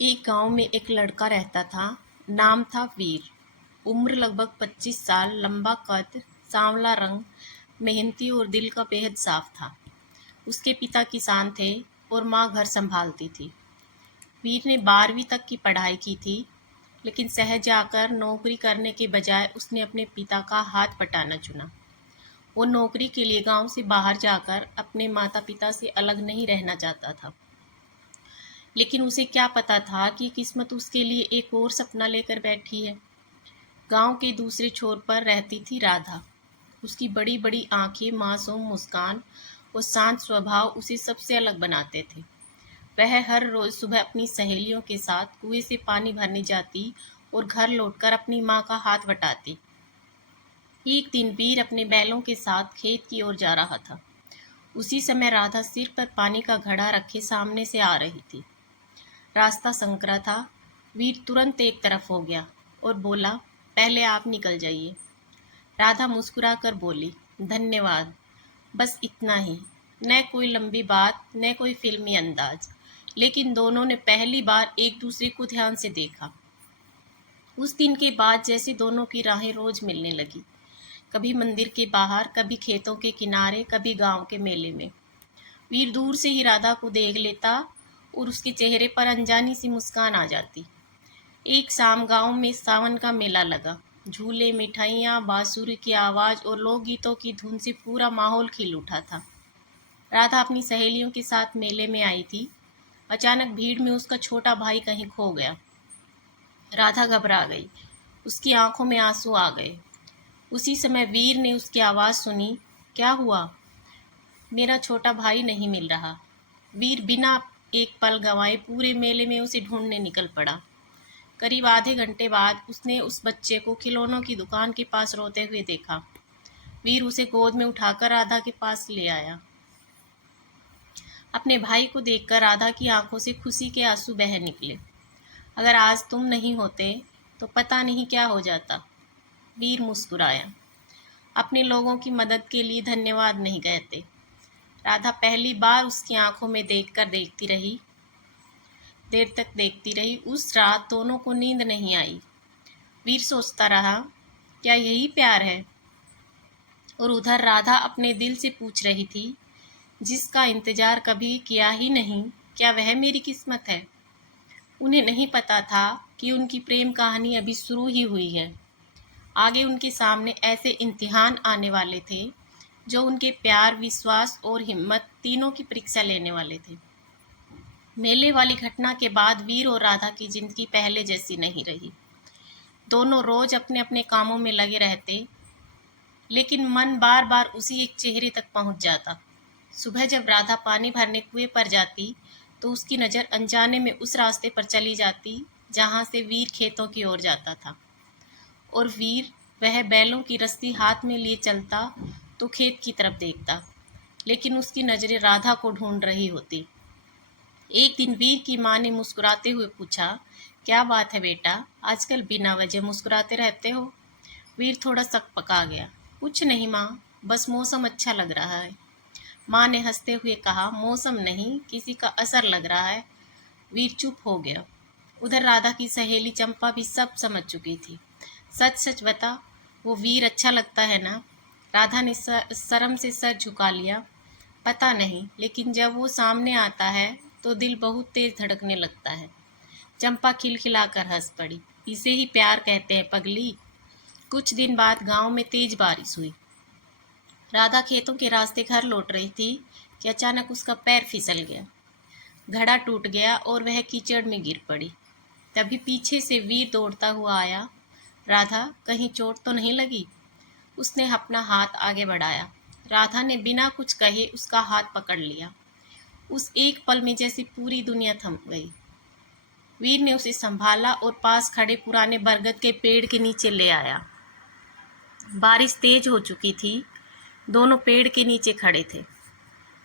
एक गांव में एक लड़का रहता था। नाम था वीर। उम्र लगभग 25 साल, लंबा कद, सांवला रंग, मेहनती और दिल का बेहद साफ था। उसके पिता किसान थे और माँ घर संभालती थी। वीर ने 12वीं तक की पढ़ाई की थी, लेकिन शहर जाकर नौकरी करने के बजाय उसने अपने पिता का हाथ बटाना चुना। वो नौकरी के लिए गांव से बाहर जाकर अपने माता पिता से अलग नहीं रहना चाहता था। लेकिन उसे क्या पता था कि किस्मत उसके लिए एक और सपना लेकर बैठी है। गांव के दूसरे छोर पर रहती थी राधा। उसकी बड़ी बड़ी आंखें, मासूम मुस्कान और शांत स्वभाव उसे सबसे अलग बनाते थे। वह हर रोज सुबह अपनी सहेलियों के साथ कुएं से पानी भरने जाती और घर लौटकर अपनी माँ का हाथ बटाती। एक दिन वीर अपने बैलों के साथ खेत की ओर जा रहा था। उसी समय राधा सिर पर पानी का घड़ा रखे सामने से आ रही थी। रास्ता संकरा था। वीर तुरंत एक तरफ हो गया और बोला, पहले आप निकल जाइए। राधा मुस्कुराकर बोली, धन्यवाद, बस इतना ही। न कोई लंबी बात, न कोई फिल्मी अंदाज, लेकिन दोनों ने पहली बार एक दूसरे को ध्यान से देखा। उस दिन के बाद जैसे दोनों की राहें रोज मिलने लगी। कभी मंदिर के बाहर, कभी खेतों के किनारे, कभी गांव के मेले में। वीर दूर से ही राधा को देख लेता और उसके चेहरे पर अनजानी सी मुस्कान आ जाती। एक शाम गांव में सावन का मेला लगा। झूले, मिठाइयाँ, बांसुरी की आवाज़ और लोकगीतों की धुन से पूरा माहौल खिल उठा था। राधा अपनी सहेलियों के साथ मेले में आई थी। अचानक भीड़ में उसका छोटा भाई कहीं खो गया। राधा घबरा गई। उसकी आंखों में आंसू आ गए। उसी समय वीर ने उसकी आवाज़ सुनी, क्या हुआ? मेरा छोटा भाई नहीं मिल रहा। वीर बिना एक पल गंवाए पूरे मेले में उसे ढूंढने निकल पड़ा। करीब आधे घंटे बाद उसने उस बच्चे को खिलौनों की दुकान के पास रोते हुए देखा। वीर उसे गोद में उठाकर राधा के पास ले आया। अपने भाई को देखकर राधा की आंखों से खुशी के आंसू बह निकले। अगर आज तुम नहीं होते तो पता नहीं क्या हो जाता। वीर मुस्कुराया। अपने लोगों की मदद के लिए धन्यवाद नहीं कहते। राधा पहली बार उसकी आंखों में देर तक देखती रही। उस रात दोनों को नींद नहीं आई। वीर सोचता रहा, क्या यही प्यार है? और उधर राधा अपने दिल से पूछ रही थी, जिसका इंतजार कभी किया ही नहीं, क्या वह मेरी किस्मत है? उन्हें नहीं पता था कि उनकी प्रेम कहानी अभी शुरू ही हुई है। आगे उनके सामने ऐसे इम्तिहान आने वाले थे जो उनके प्यार, विश्वास और हिम्मत तीनों की परीक्षा लेने वाले थे। मेले वाली घटना के बाद वीर और राधा की जिंदगी पहले जैसी नहीं रही। दोनों रोज अपने अपने कामों में लगे रहते, लेकिन मन बार बार उसी एक चेहरे तक पहुंच जाता। सुबह जब राधा पानी भरने कुएं पर जाती तो उसकी नज़र अनजाने में उस रास्ते पर चली जाती जहां से वीर खेतों की ओर जाता था। और वीर, वह बैलों की रस्सी हाथ में लिए चलता तो खेत की तरफ देखता, लेकिन उसकी नज़रें राधा को ढूंढ रही होती। एक दिन वीर की माँ ने मुस्कुराते हुए पूछा, क्या बात है बेटा, आजकल बिना वजह मुस्कुराते रहते हो? वीर थोड़ा सकपका गया। कुछ नहीं माँ, बस मौसम अच्छा लग रहा है। माँ ने हंसते हुए कहा, मौसम नहीं, किसी का असर लग रहा है। वीर चुप हो गया। उधर राधा की सहेली चंपा भी सब समझ चुकी थी। सच सच बता, वो वीर अच्छा लगता है ना? राधा ने शर्म से सर झुका लिया। पता नहीं, लेकिन जब वो सामने आता है तो दिल बहुत तेज धड़कने लगता है। चंपा खिलखिलाकर हंस पड़ी। इसे ही प्यार कहते हैं पगली। कुछ दिन बाद गांव में तेज बारिश हुई। राधा खेतों के रास्ते घर लौट रही थी कि अचानक उसका पैर फिसल गया। घड़ा टूट गया और वह कीचड़ में गिर पड़ी। तभी पीछे से वीर दौड़ता हुआ आया। राधा, कहीं चोट तो नहीं लगी? उसने अपना हाथ आगे बढ़ाया। राधा ने बिना कुछ कहे उसका हाथ पकड़ लिया। उस एक पल में जैसे पूरी दुनिया थम गई। वीर ने उसे संभाला और पास खड़े पुराने बरगद के पेड़ के नीचे ले आया। बारिश तेज हो चुकी थी। दोनों पेड़ के नीचे खड़े थे।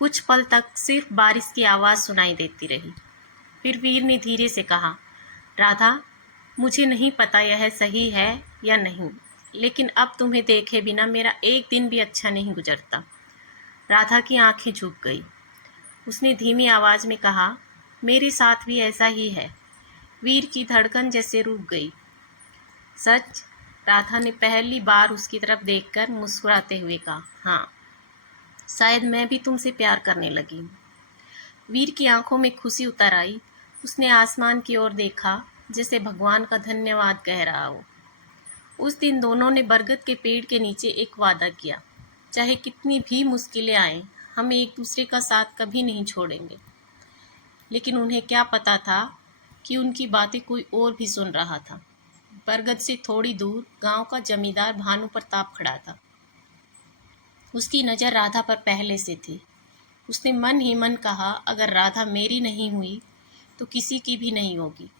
कुछ पल तक सिर्फ बारिश की आवाज़ सुनाई देती रही। फिर वीर ने धीरे से कहा, राधा, मुझे नहीं पता यह सही है या नहीं, लेकिन अब तुम्हें देखे बिना मेरा एक दिन भी अच्छा नहीं गुजरता। राधा की आंखें झुक गई। उसने धीमी आवाज़ में कहा, मेरे साथ भी ऐसा ही है। वीर की धड़कन जैसे रुक गई। सच? राधा ने पहली बार उसकी तरफ देखकर मुस्कुराते हुए कहा। हाँ, शायद मैं भी तुमसे प्यार करने लगी हूँ। वीर की आंखों में खुशी उतर आई। उसने आसमान की ओर देखा, जैसे भगवान का धन्यवाद कह रहा हो। उस दिन दोनों ने बरगद के पेड़ के नीचे एक वादा किया, चाहे कितनी भी मुश्किलें आएं, हम एक दूसरे का साथ कभी नहीं छोड़ेंगे। लेकिन उन्हें क्या पता था कि उनकी बातें कोई और भी सुन रहा था। बरगद से थोड़ी दूर गांव का जमींदार भानु प्रताप खड़ा था। उसकी नज़र राधा पर पहले से थी। उसने मन ही मन कहा, अगर राधा मेरी नहीं हुई तो किसी की भी नहीं होगी।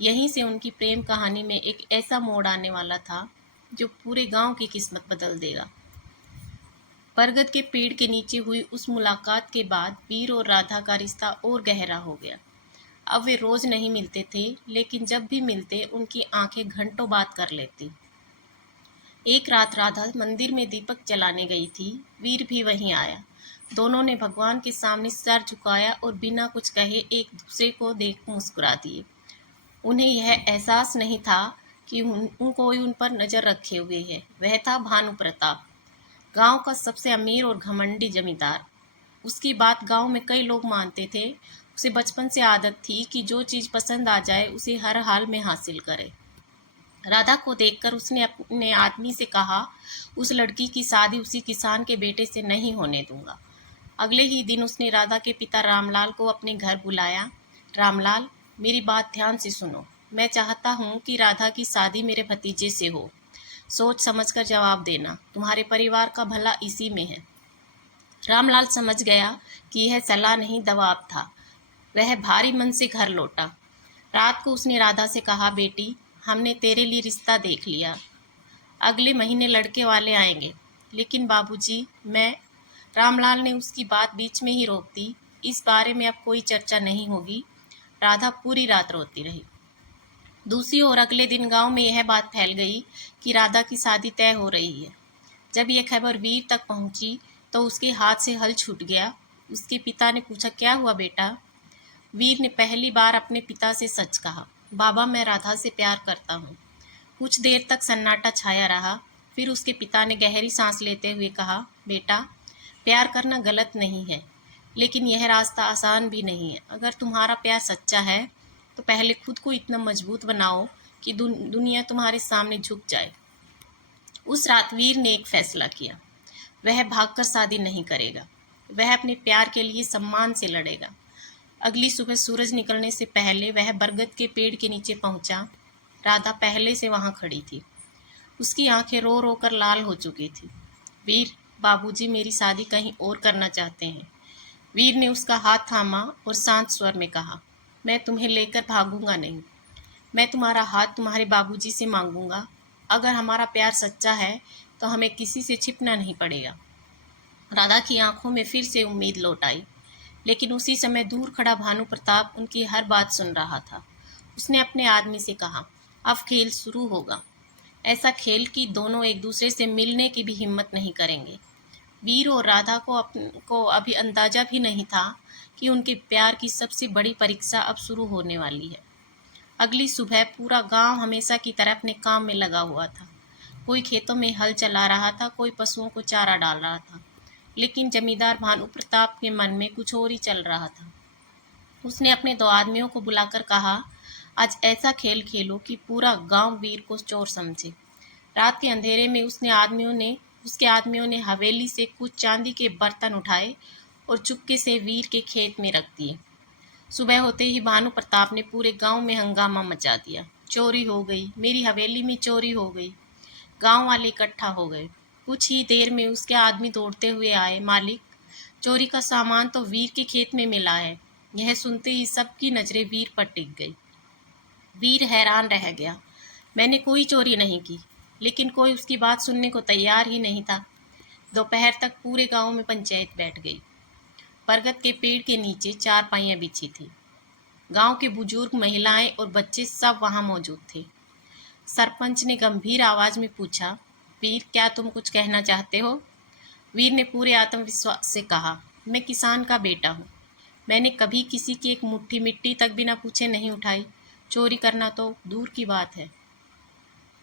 यहीं से उनकी प्रेम कहानी में एक ऐसा मोड़ आने वाला था जो पूरे गांव की किस्मत बदल देगा। बरगद के पेड़ के नीचे हुई उस मुलाकात के बाद वीर और राधा का रिश्ता और गहरा हो गया। अब वे रोज नहीं मिलते थे, लेकिन जब भी मिलते उनकी आंखें घंटों बात कर लेती। एक रात राधा मंदिर में दीपक जलाने गई थी। वीर भी वहीं आया। दोनों ने भगवान के सामने सर झुकाया और बिना कुछ कहे एक दूसरे को देख मुस्कुरा दिए। उन्हें यह एहसास नहीं था कि कोई उन पर नजर रखे हुए है। वह था भानु प्रताप, गांव का सबसे अमीर और घमंडी जमींदार। उसकी बात गांव में कई लोग मानते थे। उसे बचपन से आदत थी कि जो चीज पसंद आ जाए उसे हर हाल में हासिल करे। राधा को देखकर उसने अपने आदमी से कहा, उस लड़की की शादी उसी किसान के बेटे से नहीं होने दूंगा। अगले ही दिन उसने राधा के पिता रामलाल को अपने घर बुलाया। रामलाल, मेरी बात ध्यान से सुनो। मैं चाहता हूँ कि राधा की शादी मेरे भतीजे से हो। सोच समझकर जवाब देना, तुम्हारे परिवार का भला इसी में है। रामलाल समझ गया कि यह सलाह नहीं, दबाव था। वह भारी मन से घर लौटा। रात को उसने राधा से कहा, बेटी, हमने तेरे लिए रिश्ता देख लिया। अगले महीने लड़के वाले आएंगे। लेकिन बाबूजी, मैं रामलाल ने उसकी बात बीच में ही रोक दी। इस बारे में अब कोई चर्चा नहीं होगी। राधा पूरी रात रोती रही। दूसरी ओर अगले दिन गांव में यह बात फैल गई कि राधा की शादी तय हो रही है। जब यह खबर वीर तक पहुंची तो उसके हाथ से हल छूट गया। उसके पिता ने पूछा, क्या हुआ बेटा? वीर ने पहली बार अपने पिता से सच कहा, बाबा, मैं राधा से प्यार करता हूँ। कुछ देर तक सन्नाटा छाया रहा। फिर उसके पिता ने गहरी सांस लेते हुए कहा, बेटा, प्यार करना गलत नहीं है, लेकिन यह रास्ता आसान भी नहीं है। अगर तुम्हारा प्यार सच्चा है तो पहले खुद को इतना मजबूत बनाओ कि दुनिया तुम्हारे सामने झुक जाए। उस रात वीर ने एक फैसला किया। वह भागकर शादी नहीं करेगा। वह अपने प्यार के लिए सम्मान से लड़ेगा। अगली सुबह सूरज निकलने से पहले वह बरगद के पेड़ के नीचे पहुंचा। राधा पहले से वहां खड़ी थी। उसकी आंखें रो रो कर लाल हो चुकी थी। वीर, बाबूजी मेरी शादी कहीं और करना चाहते हैं। वीर ने उसका हाथ थामा और शांत स्वर में कहा, मैं तुम्हें लेकर भागूंगा नहीं। मैं तुम्हारा हाथ तुम्हारे बाबूजी से मांगूंगा। अगर हमारा प्यार सच्चा है तो हमें किसी से छिपना नहीं पड़ेगा। राधा की आंखों में फिर से उम्मीद लौट आई। लेकिन उसी समय दूर खड़ा भानु प्रताप उनकी हर बात सुन रहा था। उसने अपने आदमी से कहा, अब खेल शुरू होगा। ऐसा खेल कि दोनों एक दूसरे से मिलने की भी हिम्मत नहीं करेंगे। वीर और राधा को अभी अंदाजा भी नहीं था कि उनके प्यार की सबसे बड़ी परीक्षा अब शुरू होने वाली है। अगली सुबह पूरा गांव हमेशा की तरह अपने काम में लगा हुआ था। कोई खेतों में हल चला रहा था, कोई पशुओं को चारा डाल रहा था। लेकिन जमींदार भानु प्रताप के मन में कुछ और ही चल रहा था। उसने अपने दो आदमियों को बुलाकर कहा, आज ऐसा खेल खेलो कि पूरा गांव वीर को चोर समझे। रात के अंधेरे में उसके आदमियों ने हवेली से कुछ चांदी के बर्तन उठाए और चुपके से वीर के खेत में रख दिए। सुबह होते ही भानु प्रताप ने पूरे गांव में हंगामा मचा दिया। चोरी हो गई, मेरी हवेली में चोरी हो गई। गांव वाले इकट्ठा हो गए। कुछ ही देर में उसके आदमी दौड़ते हुए आए, मालिक, चोरी का सामान तो वीर के खेत में मिला है। यह सुनते ही सबकी नजरें वीर पर टिक गई। वीर हैरान रह गया। मैंने कोई चोरी नहीं की। लेकिन कोई उसकी बात सुनने को तैयार ही नहीं था। दोपहर तक पूरे गांव में पंचायत बैठ गई। बरगद के पेड़ के नीचे चारपाइयां बिछी थी। गांव के बुजुर्ग, महिलाएं और बच्चे सब वहां मौजूद थे। सरपंच ने गंभीर आवाज में पूछा, वीर, क्या तुम कुछ कहना चाहते हो? वीर ने पूरे आत्मविश्वास से कहा, मैं किसान का बेटा हूँ। मैंने कभी किसी की एक मुट्ठी मिट्टी तक बिना पूछे नहीं उठाई। चोरी करना तो दूर की बात है।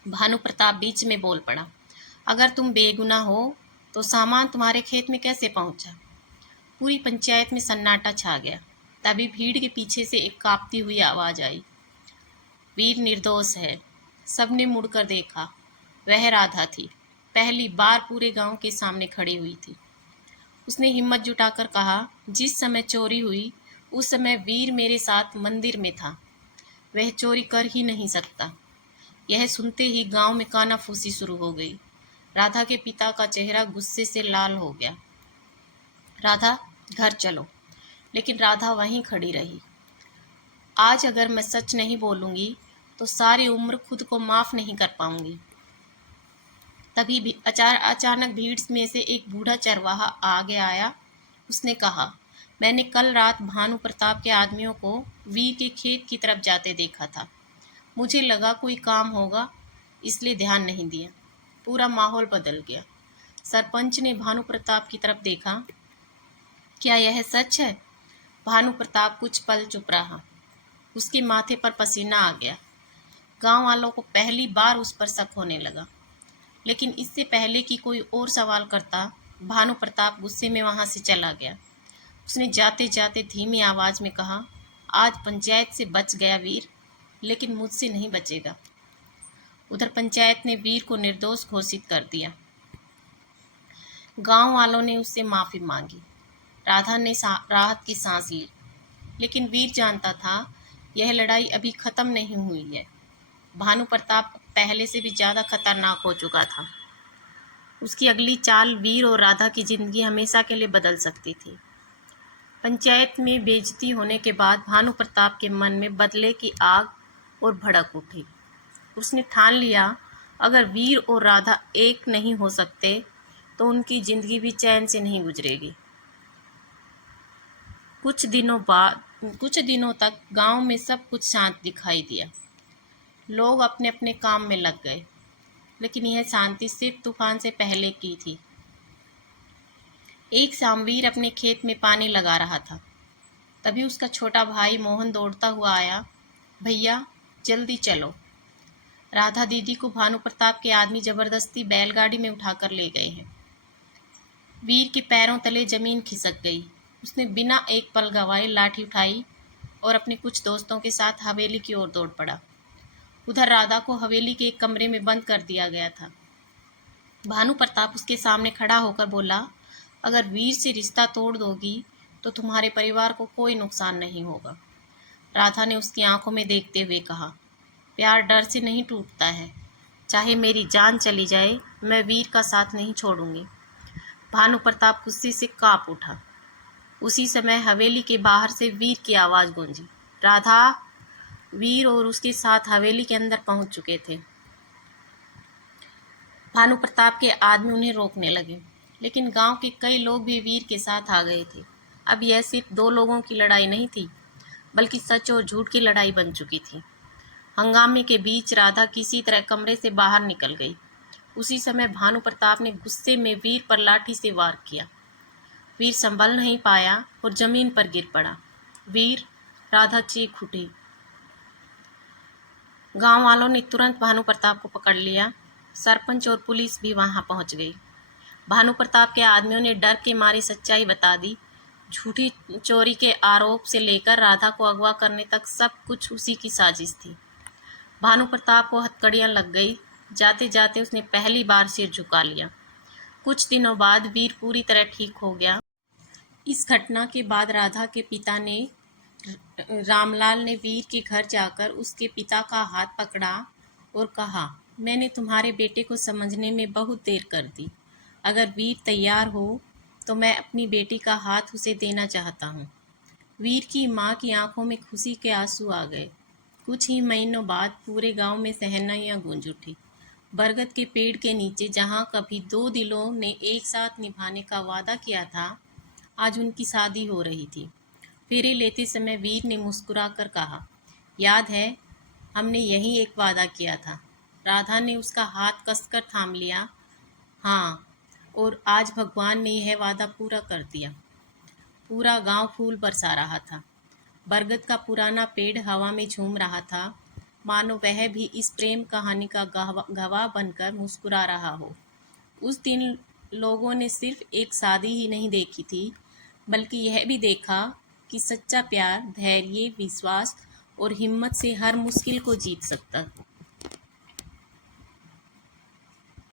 भानु प्रताप बीच में बोल पड़ा, अगर तुम बेगुनाह हो तो सामान तुम्हारे खेत में कैसे पहुंचा? पूरी पंचायत में सन्नाटा छा गया। तभी भीड़ के पीछे से एक कांपती हुई आवाज आई, वीर निर्दोष है। सबने मुड़कर देखा। वह राधा थी। पहली बार पूरे गांव के सामने खड़ी हुई थी। उसने हिम्मत जुटाकर कहा, जिस समय चोरी हुई उस समय वीर मेरे साथ मंदिर में था। वह चोरी कर ही नहीं सकता। यह सुनते ही गांव में कानाफूसी शुरू हो गई। राधा के पिता का चेहरा गुस्से से लाल हो गया। राधा, घर चलो। लेकिन राधा वहीं खड़ी रही। आज अगर मैं सच नहीं बोलूंगी तो सारी उम्र खुद को माफ नहीं कर पाऊंगी। तभी भी अचानक भीड़ में से एक बूढ़ा चरवाहा आगे आया। उसने कहा, मैंने कल रात भानु प्रताप के आदमियों को वीर के खेत की तरफ जाते देखा था। मुझे लगा कोई काम होगा, इसलिए ध्यान नहीं दिया। पूरा माहौल बदल गया। सरपंच ने भानु प्रताप की तरफ देखा। क्या यह सच है? भानु प्रताप कुछ पल चुप रहा। उसके माथे पर पसीना आ गया। गांव वालों को पहली बार उस पर शक होने लगा। लेकिन इससे पहले कि कोई और सवाल करता, भानु प्रताप गुस्से में वहां से चला गया। उसने जाते जाते धीमी आवाज में कहा, आज पंचायत से बच गया वीर, लेकिन मुझसे नहीं बचेगा। उधर पंचायत ने वीर को निर्दोष घोषित कर दिया। गांव वालों ने उससे माफी मांगी। राधा ने राहत की सांस ली। लेकिन वीर जानता था यह लड़ाई अभी खत्म नहीं हुई है। भानु प्रताप पहले से भी ज्यादा खतरनाक हो चुका था। उसकी अगली चाल वीर और राधा की जिंदगी हमेशा के लिए बदल सकती थी। पंचायत में बेइज्जती होने के बाद भानु प्रताप के मन में बदले की आग और भड़क उठी। उसने ठान लिया, अगर वीर और राधा एक नहीं हो सकते तो उनकी जिंदगी भी चैन से नहीं गुजरेगी। कुछ दिनों तक गांव में सब कुछ शांत दिखाई दिया। लोग अपने अपने काम में लग गए। लेकिन यह शांति सिर्फ तूफान से पहले की थी। एक शाम वीर अपने खेत में पानी लगा रहा था। तभी उसका छोटा भाई मोहन दौड़ता हुआ आया, भैया जल्दी चलो। राधा दीदी को भानु प्रताप के आदमी जबरदस्ती बैलगाड़ी में उठाकर ले गए हैं। वीर के पैरों तले जमीन खिसक गई। उसने बिना एक पल गवाए लाठी उठाई और अपने कुछ दोस्तों के साथ हवेली की ओर दौड़ पड़ा। उधर राधा को हवेली के एक कमरे में बंद कर दिया गया था। भानु प्रताप उसके सामने खड़ा होकर बोला, अगर वीर से रिश्ता तोड़ दोगी तो तुम्हारे परिवार को कोई नुकसान नहीं होगा। राधा ने उसकी आंखों में देखते हुए कहा, प्यार डर से नहीं टूटता है। चाहे मेरी जान चली जाए, मैं वीर का साथ नहीं छोड़ूंगी। भानु प्रताप गुस्से से कांप उठा। उसी समय हवेली के बाहर से वीर की आवाज गूंजी, राधा। वीर और उसके साथ हवेली के अंदर पहुंच चुके थे। भानु प्रताप के आदमी उन्हें रोकने लगे, लेकिन गांव के कई लोग भी वीर के साथ आ गए थे। अब यह सिर्फ दो लोगों की लड़ाई नहीं थी, बल्कि सच और झूठ की लड़ाई बन चुकी थी। हंगामे के बीच राधा किसी तरह कमरे से बाहर निकल गई। उसी समय भानु प्रताप ने गुस्से में वीर पर लाठी से वार किया। वीर संभल नहीं पाया और जमीन पर गिर पड़ा। वीर! राधा चीख उठी। गांव वालों ने तुरंत भानु प्रताप को पकड़ लिया। सरपंच और पुलिस भी वहां पहुंच गई। भानु प्रताप के आदमियों ने डर के मारे सच्चाई बता दी। झूठी चोरी के आरोप से लेकर राधा को अगवा करने तक सब कुछ उसी की साजिश थी। भानु प्रताप को हथकड़ियां लग गई। जाते जाते उसने पहली बार सिर झुका लिया। कुछ दिनों बाद वीर पूरी तरह ठीक हो गया। इस घटना के बाद राधा के पिता ने रामलाल ने वीर के घर जाकर उसके पिता का हाथ पकड़ा और कहा, मैंने तुम्हारे बेटे को समझने में बहुत देर कर दी। अगर वीर तैयार हो तो मैं अपनी बेटी का हाथ उसे देना चाहता हूँ। वीर की माँ की आंखों में खुशी के आंसू आ गए। कुछ ही महीनों बाद पूरे गांव में शहनाइयाँ गूंज उठी। बरगद के पेड़ के नीचे जहाँ कभी दो दिलों ने एक साथ निभाने का वादा किया था, आज उनकी शादी हो रही थी। फेरे लेते समय वीर ने मुस्कुरा कर कहा, याद है, हमने यही एक वादा किया था। राधा ने उसका हाथ कसकर थाम लिया। हाँ, और आज भगवान ने यह वादा पूरा कर दिया। पूरा गांव फूल बरसा रहा था। बरगद का पुराना पेड़ हवा में झूम रहा था, मानो वह भी इस प्रेम कहानी का गवाह बनकर मुस्कुरा रहा हो। उस दिन लोगों ने सिर्फ एक शादी ही नहीं देखी थी, बल्कि यह भी देखा कि सच्चा प्यार धैर्य, विश्वास और हिम्मत से हर मुश्किल को जीत सकता।